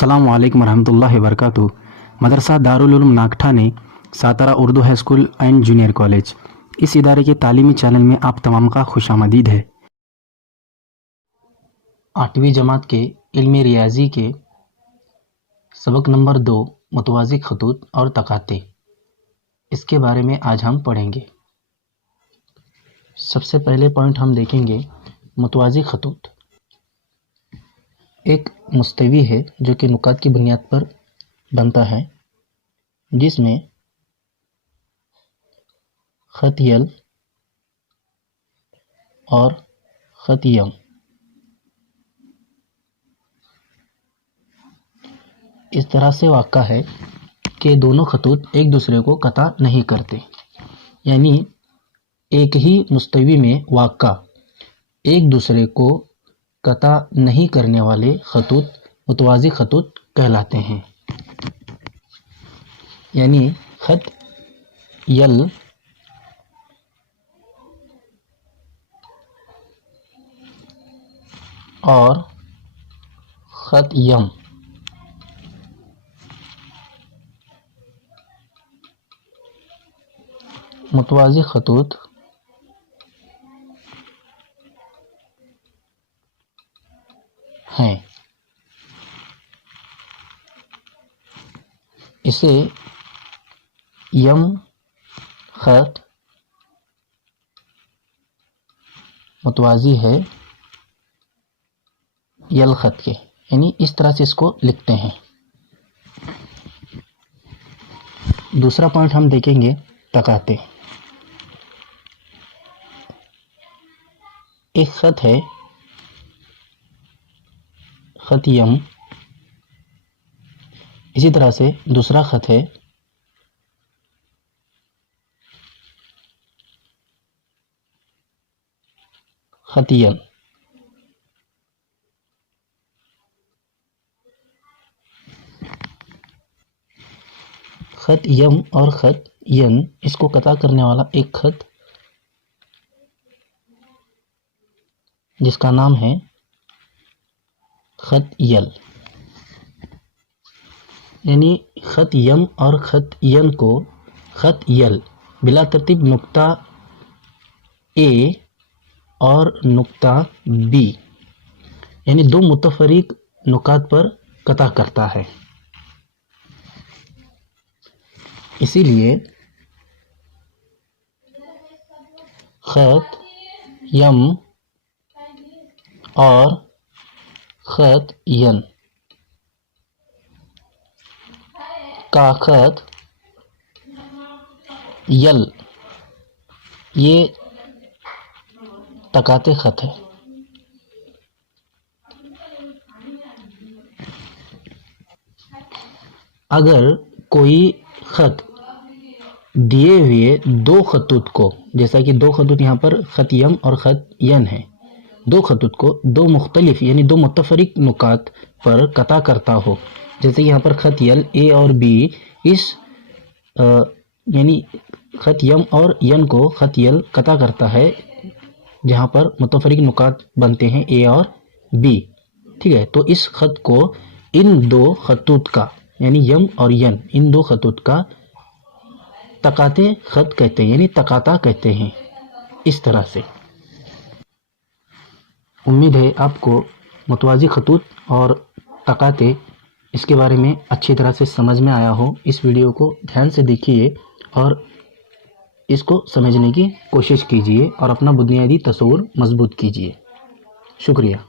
अस्सलाम वालेकुम रहमतुल्लाहि वबरकातुहू। मदरसा दारुल उलूम नागठा ने Satara Urdu high school and junior college, इस इदारे के तालीमी चैनल में आप तमाम का खुशामदीद है। 8वीं जमात के इल्म रियाजी के सबक नंबर 2 मुतवाज़ी खतूत और तकाते, इसके बारे में आज हम पढ़ेंगे। सबसे पहले पॉइंट हम देखेंगे मुतवाज़ी खतूत। एक मुस्तवी है जो कि नुकात की बुनियाद पर बनता है, जिसमें खत यल और खत यम इस तरह से वाक़ा है कि दोनों खतूत एक दूसरे को कता नहीं करते, यानी एक ही मुस्तवी में वाक़ा एक दूसरे को कता नहीं करने वाले खतूत मुतवाज़ी खतूत कहलाते हैं। यानी खत यल और खत यम मुतवाज़ी खतूत हैं। इसे यम खत मुतवाज़ी है यल खत के, यानी इस तरह से इसको लिखते हैं। दूसरा पॉइंट हम देखेंगे तकाते। एक खत है खत यम, इसी तरह से दूसरा खत है खत यल। खत यम और खत यन, इसको कता करने वाला एक खत जिसका नाम है खत यल। यानी खत यम और खत यन को खत यल बिला तरतीब नुक्ता ए और नुक्ता बी, यानी दो मुतफरीक नुकात पर कता करता है। इसीलिए खत यम और खत यन का खत यल ये तकाते खत है। अगर कोई खत दिए हुए दो खतूत को, जैसा कि दो खतूत यहाँ पर खत यम और खत यन है, दो खतूत को दो मुख्तलिफ यानी दो मुतफरिक नुकात पर कता करता हो, जैसे यहाँ पर खत यल ए और बी, इस यानी खत यम और यन को खत यल कता करता है जहाँ पर मुतफरिक नुकात बनते हैं ए और बी। ठीक है, तो इस खत को इन दो खतूत का यानी यम और यन, इन दो खतूत का तकाते खत कहते हैं, यानी तकाता कहते हैं। इस तरह से उम्मीद है आपको मुतवाज़ी खतूत और तकाते इसके बारे में अच्छी तरह से समझ में आया हो। इस वीडियो को ध्यान से देखिए और इसको समझने की कोशिश कीजिए और अपना बुनियादी तसव्वुर मजबूत कीजिए। शुक्रिया।